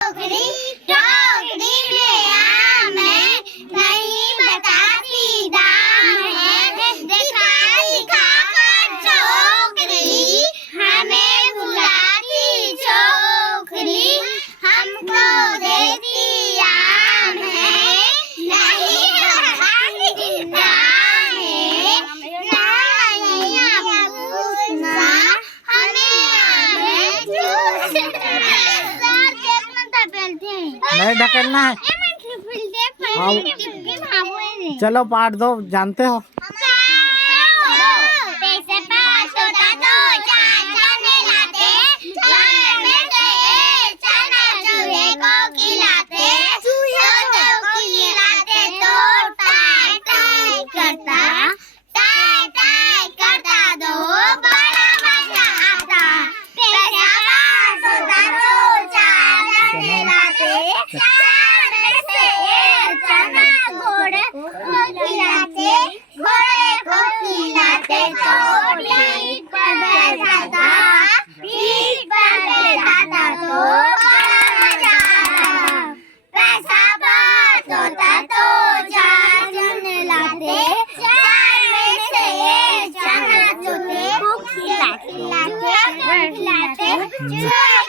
टोकरी टोकरी में आम है, नहीं बताती दाम है। दिखा दिखा कर चोकरी, हमें बुलाती चोकरी। हमको देती आम है, नहीं बताती दाम है। नहीं पूछना हमें आम चूसना। नहीं ढकेलना है। चलो पाठ दो, जानते हो? खिलाते